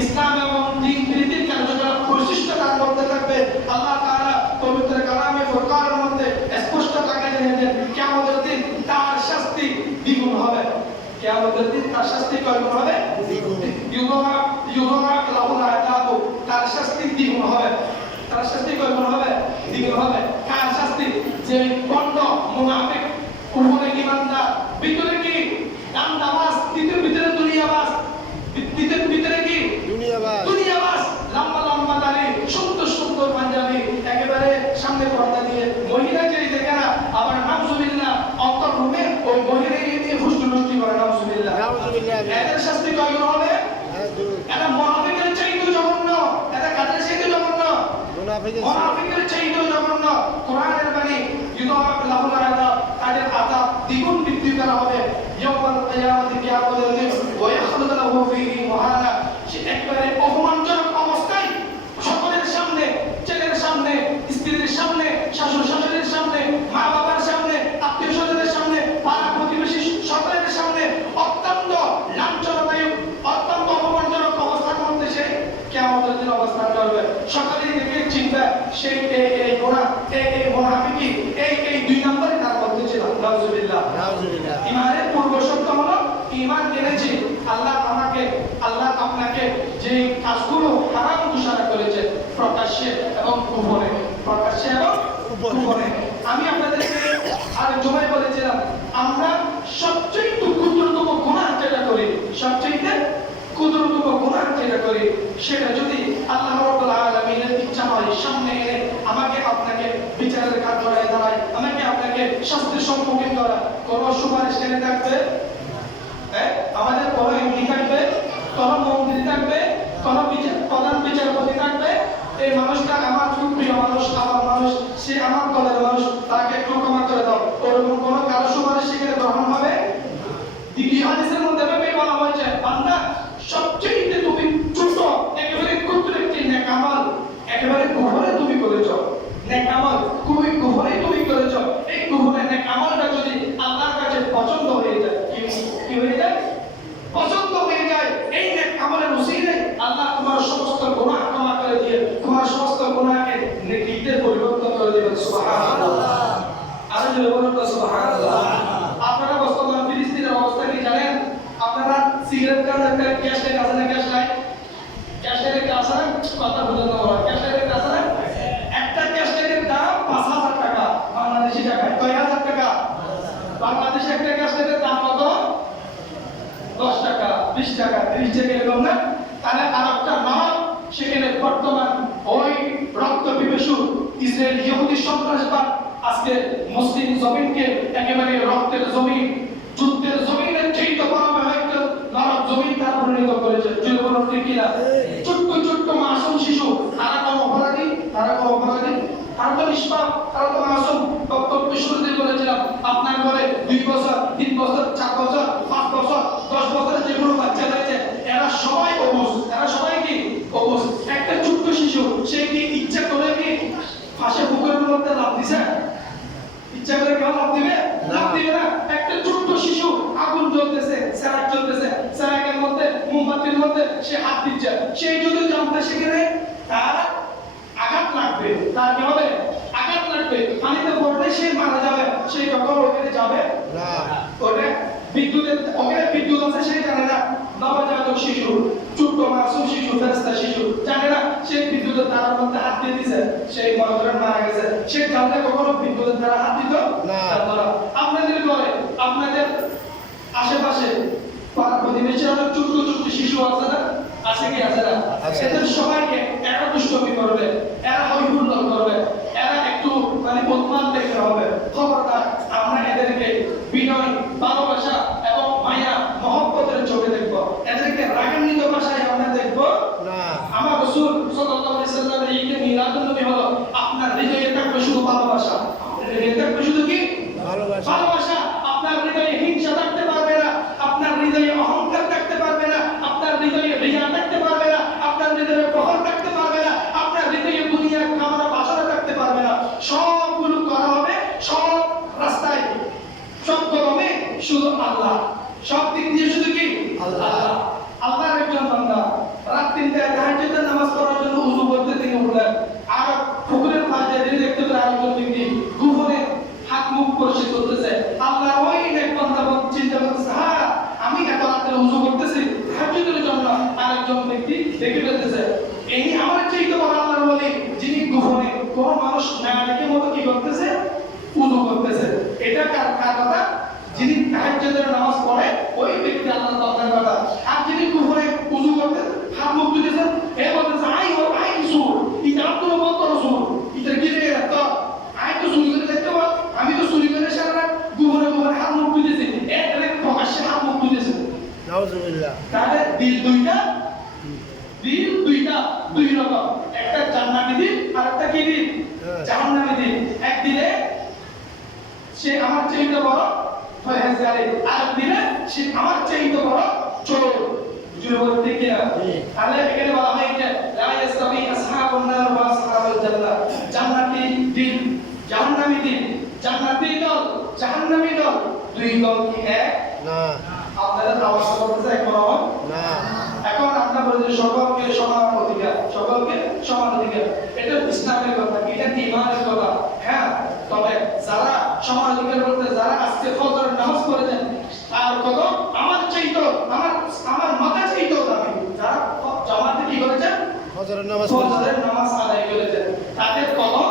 ইসলাম এবং দ্বীন রীতির কার্যকলাপ বৈশিষ্ট্য তার মধ্যে থাকবে। আল্লাহ তাআলা পবিত্র কালামে ফুরকানের মধ্যে স্পষ্ট তাকে জানিয়েছেন কিয়ামতের দিন তার শাস্তি দ্বিগুণ হবে। কিয়ামতের দিন তার শাস্তি কয় গুণ হবে? দ্বিগুণ। ইউরোমা লাহুল আযাবু, তার শাস্তি দ্বিগুণ হবে। তার শাস্তি কয় গুণ হবে? দ্বিগুণ হবে। কার শাস্তি? যে বন্ড মুনাফিক, উপরে ঈমানদার, ভিতরে কি নামাজ, ভিতরে দুনিয়াবাজ, ভিতরে কি দুনিয়াবাজ, লম্বা লম্বা দাড়ি, সুন্দর সুন্দর পাঞ্জাবি, একেবারে সামনে পর্দা দিয়ে মহিলা যেই দেখে না, আবার নাউজুবিল্লাহ অন্তর রুমে ওই মহিলা দিয়ে ফুসফুসি করে, নাউজুবিল্লাহ। এদের শাস্তি কয় গুণ হবে? এরা মুনাফিকের চাইতেও জঘন্য, এরা কাদের চাইতেও জঘন্য, মুনাফিকের চাইতেও জঘন্য। কোরআনের বাণী ইউদাফ লাহুল আযাব, তাদের আযাব দ্বিগুণ বৃদ্ধি করা হবে। ইয়াউমাল কিয়ামতি, কিয়ামতের দিন, ওয়া ইয়াখলুদু লাহু ফীহি মুহানা, সে একবারে অপমানজনক অবস্থায় সকলের সামনে, ছেলের সামনে, স্ত্রীর সামনে, শাশুড় শাশুড়ির সামনে, মা বাবার সামনে, আত্মীয় স্বজনের সামনে, পাড়া প্রতিবেশী সকলের সামনে অত্যন্ত লাঞ্ছনাদায়ক, অত্যন্ত অপমানজনক অবস্থার মধ্যে সে কিয়ামতের দিন অবস্থান করবে। সকলেই দেখে চিন্তা সেই এই মুনাফিকি এই দুই নম্বরে তার মধ্যে ছিল। নাউজুবিল্লাহ। ঈমানের পূর্ব শর্ত হলো ঈমান এনেছি, আল্লাহ আপনাকে যে কাজগুলো হারাম ঘোষণা করেছে প্রকাশ্যে এবং গোপনে, প্রকাশ্যে এবং গোপনে। আমি আপনাদেরকে আর জমায় বলেছিলাম, আমরা সবচেয়ে ক্ষুদ্রতম গুনাহ যেটা করি, সবচেয়ে ক্ষুদ্রতম গুনাহ যেটা করি, সেটা যদি আল্লাহ রাব্বুল আলামিনের ইচ্ছা হয় সামনে এনে আমাকে আপনাকে বিচারের কাঠগড়ায় দাঁড়ায়, আমাকে আপনাকে শাস্তির সম্মুখীন করা, কোন সুপারিশ এনে থাকবে? আমাদের বড় এমপি থাকবে, কোন মন্ত্রী থাকবে, কোন প্রধান বিচারপতি থাকবে, এই মানুষটা আমার খুব প্রিয় মানুষ, আমার মানুষ, সে আমার দলের মানুষ, তাকে একটু ক্ষমা করে দাও, ওরকম কোন কারো সুপারিশ সেখানে গ্রহণ হবে? দ্বিতীয় হাদিসের মধ্যে বলা হয়েছে, বান্দা সবচেয়ে তুমি ছোট একেবারে ক্ষুদ্র একটি নেক আমল একেবারে গোপনে তুমি করেছো, নেক আমল খুবই গোপনে তুমি করেছো, এই গোপনে নেক আমলটা যদি আল্লাহর কাছে পছন্দ হয়ে যায়, কি হয়ে যায়? পছন্দ হয়ে যায়। এই নেক আমলের উসিলায় আল্লাহ তোমার সমস্ত গুনাহ ক্ষমা করে দিয়ে তোমার সমস্ত গুনাহকে নেকিতে পরিবর্তন করে দিবেন। সুবহানাল্লাহ। আর যদি বলেন তো সুবহানাল্লাহ। আপনারা বর্তমান ফিলিস্তিনের অবস্থা কি জানেন? আপনারা সিগারেট খান, একটা গ্যাস লাইট আছে না? গ্যাস লাইট আছে না? কথা বুঝতে হবে। গ্যাস লাইট আছে না? একটা গ্যাস লাইটের দাম ৫,০০০ টাকা বাংলাদেশি টাকায়। কয় হাজার টাকা? বাংলাদেশে একটা গ্যাস লাইটের দাম কত? 10 টাকা, 20 টাকা, 30 টাকা, এরকম না? তাহলে আরেকটা নাম সেখানে বর্তমান ওই রক্ত পিপাসু ইসরায়েল ইহুদি সন্ত্রাসবাদ আজকে মুসলিম জমিনকে একেবারে রক্তের জমিন, যুদ্ধের জমিনের চাইতে বড় একটা নরক জমিন তারা পরিণত করেছে। জীবনের কিনা ছোট্ট ছোট্ট মাসুম শিশু, তারা কোনো অপরাধী, তারা তো নিষ্পাপ, তারা তো মাসুম। বক্তব্য শুরুতে বলেছিলাম, আপনার ঘরে 2 বছর, 3 বছর, 4 বছর, 5 বছর, 10 বছরের যেগুলো বাচ্চা রয়েছে, এরা সবাই অবুঝ, এরা সবাই কি অবুঝ। একটা ছোট্ট শিশু, সে কি ইচ্ছা করে কি ফাঁসে পুকুরের মধ্যে লাফ দিছে? ইচ্ছা করে কেউ লাফ দিবে? লাফ দিবে না। একটা ছোট্ট শিশু, আগুন জ্বলতেছে, সেরাক চলতেছে, সেরাকের মধ্যে, মোমবাতির মধ্যে সে হাত দিচ্ছে, সেই যদি জানতে সেখানে তার আঘাত লাগবে, তার কি হবে? আঘাত লাগবে, পানিতে পড়লে সে মারা যাবে, সে কখন ওখানে যাবে না? ওটা বিদ্যুৎ আছে, সে জানে না। নবজাতক শিশু, ছোট্ট মাসুম শিশু, ফেরেশতা শিশু জানে না সে বিদ্যুতের তারের মধ্যে হাত দিয়ে দিয়েছে, সেই মরণ মারা গেছে। সে জানলে কখনো বিদ্যুতের দ্বারা হাত দিত না। আপনাদের ঘরে, আপনাদের আশেপাশে পাড়া প্রতিবেশী অনেক ছোট্ট ছোট্ট শিশু আছে না? আছে কি আছে না? এদের সবাইকে এরা দুষ্টমি করবে, এরা হইহুল্লোড় করবে, এরা একটু বদমাশ দেখতে হবে। খবরদার, আমরা এদেরকে বিনয়, ভালোবাসা এবং মায়া মহব্বতের চোখে দেখবো, এদেরকে রাগান্বিত ভাষায় আমরা দেখবো না। আমার রাসূল সাল্লাল্লাহু আলাইহি সাল্লামের ঈদে মিলাদুন নবী হলো আপনার হৃদয়ে থাকবে শুধু ভালোবাসা। আপনার হৃদয়ে থাকবে শুধু কি? ভালোবাসা। আপনার হৃদয়ে হিংসা থাকতে পারবে না, আপনার হৃদয়ে অহংকার থাকতে পারবে না, আপনার হৃদয়ে রিয়া থাকতে পারবে না, আপনার হৃদয়ে প্রহর থাকতে পারবে না, আপনার হৃদয়ে দুনিয়ার কামনা বাসনা থাকতে পারবে না। সবগুলো করা হবে, সব রাস্তায়, সব কলমে শুধু আল্লাহ, সব দিক দিয়ে শুধু কি? আল্লাহ। আল্লাহর একজন বান্দা রাত 3 দেখে ফেলতেছে। এই আমার চাইতে বড় আল্লাহর ওলি যিনি গোপনে কোন মানুষ না দেখে মতো কি করতেছে, উযু করতেছে। এটা কার কথা? যিনি তাহাজ্জুদের নামাজ পড়ে ওই ব্যক্তি আল্লাহর বান্দার কথা। আর যিনি গোপনে উযু করতে হাত মুখ ধুতেছেন, এ বলতেছে আই সুর এটা আব্দুল বলতো রাসূল এটা কি রে তো আই তো চুরি করে দেখতে পার, আমি তো চুরি করে সারা রাত গোপনে হাত মুখ ধুতেছি, এ ডাইরেক্ট প্রকাশ্যে হাত মুখ ধুতেছে। নাউজুবিল্লাহ। তাহলে দিল দুইটা দুই রকম, একটা জান্নাতি দিল আর একটা কি দিল, জাহান্নামী দিল। এক দিলে সে আমার চাইতে বড় ফয়হাজারে, আর দিলে সে আমার চাইতে বড় চোর। জুড়ে বলতে কি না? তাহলে এখানে বলা হয় যে লা ইয়াসতাবি আসহাবুন নার ওয়া আসহাবুল জান্নাহ, জান্নাতি দিল জাহান্নামী দিল, জান্নাতি দল জাহান্নামী দল, দুই দল কি এক না? আপনাদের আওয়াজ করতেছে এখন না। এখন আমরা বলি যে সকলকে সমান অধিকার, সকলকে সমান অধিকার, এটা ইসলামের কথা, এটা ঈমানের কথা। হ্যাঁ, তবে যারা সমান অধিকার বলতে যারা আজকে ফজরের নামাজ পড়েছেন আর কত আমার চাইতো আমার মাথা চাইতো দামি, যারা জামাতে কি করেছেন ফজরের নামাজ আদায় করেছেন, তাদের কলম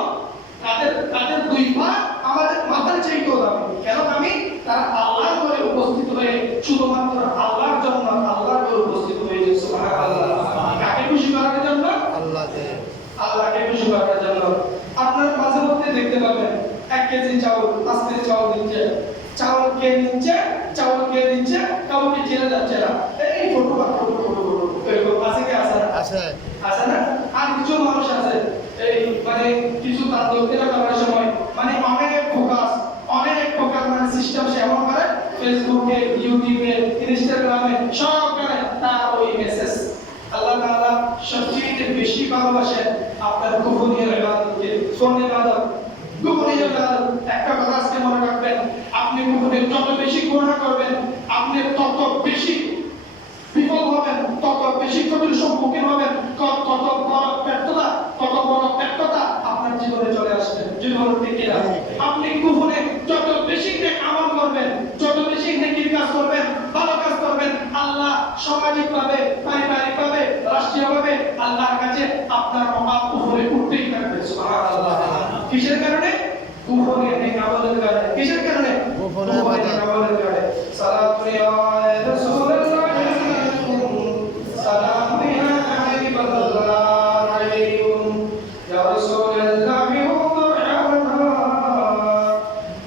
তাদের দুই পা আমাদের মাথার চাইতো দামি। কেন দামি? তারা আল্লাহর ঘরে উপস্থিত হয়ে শুধুমাত্র আল্লাহর জন্য আল্লাহর ঘরে উপস্থিত হয়েছে। সুবহানাল্লাহ। কাকে খুশি করার জন্য? আল্লাহকে খুশি করার জন্য। আপনার মাঝে মধ্যে দেখতে পাবেন 1 কেজি চাউল 5 কেজি চাউল দিচ্ছে, চাউল কে দিচ্ছে কাউকে চেনা যাচ্ছে না। এই ফটো এরকম আছে কি আছে না? আর কিছু মানুষ আছে এই মানে কিছু তান্ত্রিকতা করার সময় মানে অনেক প্রকার মানে সিস্টেম সে এমন করে ফেসবুকে, ইউটিউবে, ইনস্টাগ্রামে সব করে তার ওই মেসেজ। আল্লাহ তাআলা সবচেয়ে বেশি ভালোবাসেন আপনার গোপনীয় ইবাদতকে। কোন ইবাদত? গোপনীয় ইবাদত। একটা কথা আজকে মনে রাখবেন, আপনি গোপনে যত বেশি গুনাহ করবেন আপনি তত বেশি বিফল হবেন, তত বেশি ক্ষতির সম্মুখীন হবেন, তত বড় ব্যর্থতা আপনার জীবনে চলে আসবে। জীবন থেকে আপনি গোপনে যত বেশি নেক আমল করবেন, যত বেশি নেকির কাজ করবেন, ভালো কাজ করবেন, আল্লাহ সামাজিকভাবে, পারিবারিকভাবে, রাষ্ট্রীয়ভাবে আল্লাহর কাছে আপনার মকাম উপরে উঠতেই থাকবে। সুবহানাল্লাহ। কিসের কারণে? গোপনে নেক আমলের কারণে। কিসের কারণে? গোপনে নেক আমলের কারণে। সালাতু ইয়া রাসূলুল্লাহ সালামু ইয়া হাবিবাল্লাহ আলাইকুম ইয়া রাসূলুল্লাহ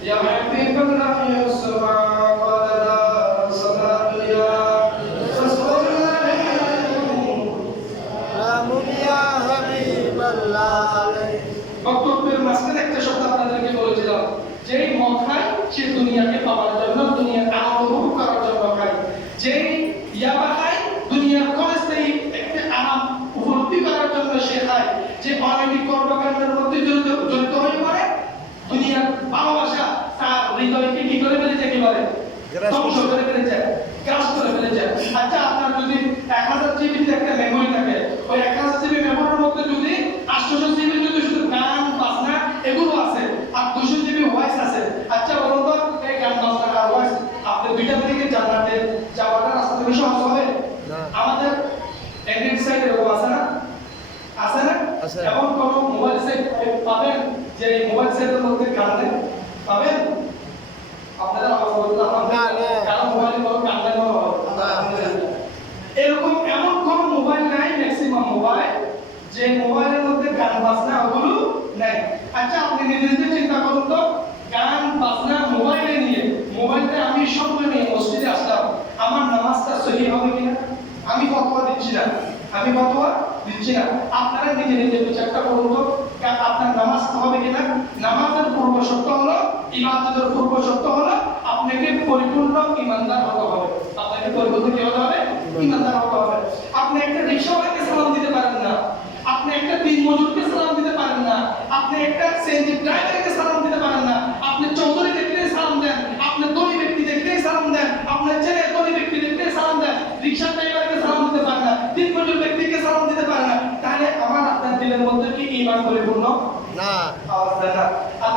ইয়া হাবিবাল্লাহ ইউসুফা ওয়ালাদা সালাতু ইয়া রাসূলুল্লাহ সালামু ইয়া হাবিবাল্লাহ আলাইকুম। বক্তব্যের মাঝখানে একটা শব্দ আপনাদেরকে বলেছিলাম, যেই মদ খায় সে দুনিয়াকে পাওয়ার জন্য, দুনিয়ার আনন্দ উপভোগ করার জন্য খায়। যেই ইয়াবা খায় দুনিয়ার কলেজ থেকে একটা আরাম উপলব্ধি করার জন্য সে খায়। যে অনৈতিক কর্মকাণ্ডের মধ্যে জড়িত হয়ে পড়ে, দুনিয়ার ভালোবাসা তার হৃদয়কে কি করে ফেলেছে, একেবারে ধ্বংস করে ফেলেছে, গ্রাস করে ফেলেছে। আচ্ছা, আপনার যদি 1000 জিবির একটা মেমোরি থাকে, ওই 1000 জিবি মেমোরির মধ্যে যদি 800 জিবি যদি শুধু গান বাজনা এগুলো আছে আর 200 জিবি ভয়েস আছে, আচ্ছা বলুন তো এই গান বাজনা আর ভয়েস আপনি দুইটা থেকে জান্নাতে যাওয়াটা রাস্তা থেকে সহজ হবে? আমাদের অ্যান্ড্রয়েড সাইট এরকম আছে না? এখন কোন মোবাইল সাইট পাবেন যে মোবাইল সাইটের মধ্যে গান নেই? পাবেন? আপনারা আওয়াজ বলতে কারণ মোবাইলে কোনো গান নেই এরকম এমন কোন মোবাইল নাই, ম্যাক্সিমাম মোবাইল যে মোবাইলের মধ্যে গান বাজনা ওগুলো নাই। আচ্ছা, আপনি নিজে চিন্তা করুন তো, গান বাজনা মোবাইলে নিয়ে, মোবাইলটা আমি সঙ্গে নিয়ে মসজিদে আসলাম, আমার নামাজটা সহি হবে কিনা? আমি ফতোয়া দিচ্ছি না, আপনারা নিজে বিচারটা করুন তো, আপনার নামাজ হবে কিনা? নামাজের পূর্ব শর্ত হলো, ইবাদতের পূর্ব শর্ত হলো আপনাকে পরিপূর্ণ ঈমানদার হতে হবে। আপনাকে পরিপূর্ণ কি হতে হবে? ঈমানদার হতে হবে। আপনি একটা রিকশাওয়ালাকে সালাম দিতে পারেন না, আপনি একটা দিন মজুরকে সালাম দিতে পারেন না, আপনি একটা সিএনজি ড্রাইভারকে সালাম দিতে পারেন না, আপনি চৌধুরী দেখলেই সালাম দেন, আপনি ধনী ব্যক্তি দেখলেই সালাম দেন, আপনার ছেলে ধনী ব্যক্তি দেখলেই সালাম দেন, রিকশা ড্রাইভারকে সালাম দিতে পারেন না, দিন মজুর ব্যক্তিকে সালাম দিতে পারেন না। তাহলে আমার আপনার দিলের মধ্যে কি ঈমান পরিপূর্ণ? না। আর